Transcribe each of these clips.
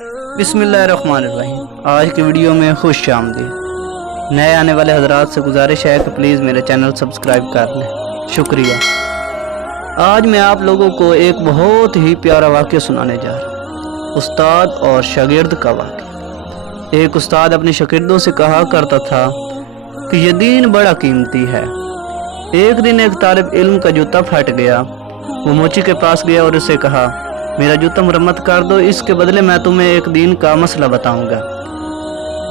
बिस्मिल्लाहिर्रहमानिर्रहीम। आज की वीडियो में खुश आमदीद। नए आने वाले हजरात से गुजारिश है कि प्लीज़ मेरे चैनल सब्सक्राइब कर लें, शुक्रिया। आज मैं आप लोगों को एक बहुत ही प्यारा वाक़या सुनाने जा रहा हूँ, उस्ताद और शागिर्द का वाक़या। एक उस्ताद अपने शागिर्दों से कहा करता था कि ये दीन बड़ा कीमती है। एक दिन एक तालिब इल्म का जूता फट गया। वो मोची के पास गया और उसे कहा, मेरा जूता मरम्मत कर दो, इसके बदले मैं तुम्हें एक दीन का मसला बताऊंगा।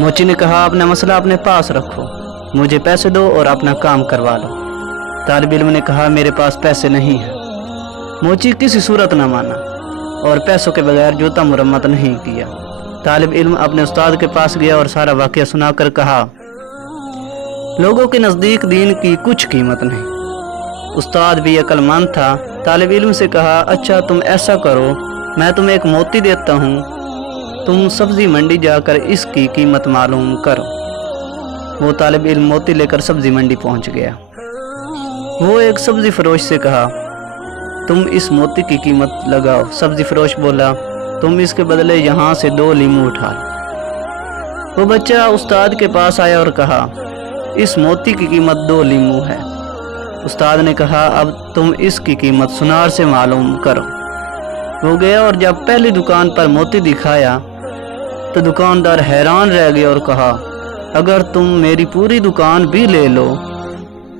मोची ने कहा, अपना मसला अपने पास रखो, मुझे पैसे दो और अपना काम करवा लो। तालिब इल्म ने कहा, मेरे पास पैसे नहीं है। मोची किसी सूरत न माना और पैसों के बगैर जूता मरम्मत नहीं किया। तालिब इल्म अपने उस्ताद के पास गया और सारा वाक़या सुनाकर कहा, लोगों के नज़दीक दीन की कुछ कीमत नहीं। उस्ताद भी अक्लमंद था। तालिब इल्म से कहा, अच्छा तुम ऐसा करो, मैं तुम्हें एक मोती देता हूँ, तुम सब्ज़ी मंडी जाकर इसकी कीमत मालूम करो। वो तालिब इल्म मोती लेकर सब्ज़ी मंडी पहुँच गया। वो एक सब्ज़ी फरोश से कहा, तुम इस मोती की कीमत लगाओ। सब्ज़ी फरोश बोला, तुम इसके बदले यहाँ से 2 लीमू उठा लो। वो बच्चा उस्ताद के पास आया और कहा, इस मोती की कीमत 2 लीमू है। उस्ताद ने कहा, अब तुम इसकी कीमत सुनार से मालूम करो। वो गया और जब पहली दुकान पर मोती दिखाया तो दुकानदार हैरान रह गया और कहा, अगर तुम मेरी पूरी दुकान भी ले लो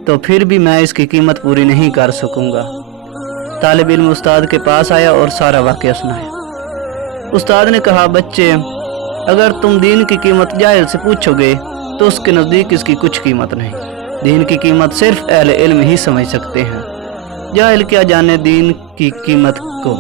तो फिर भी मैं इसकी कीमत पूरी नहीं कर सकूंगा। तालिब इल्म उस्ताद के पास आया और सारा वाक़या सुनाया। उस्ताद ने कहा, बच्चे, अगर तुम दीन की कीमत जाहिल से पूछोगे तो उसके नज़दीक इसकी कुछ कीमत नहीं। दीन की कीमत सिर्फ अहले इल्म ही समझ सकते हैं। जाहिल क्या जाने दीन की कीमत को।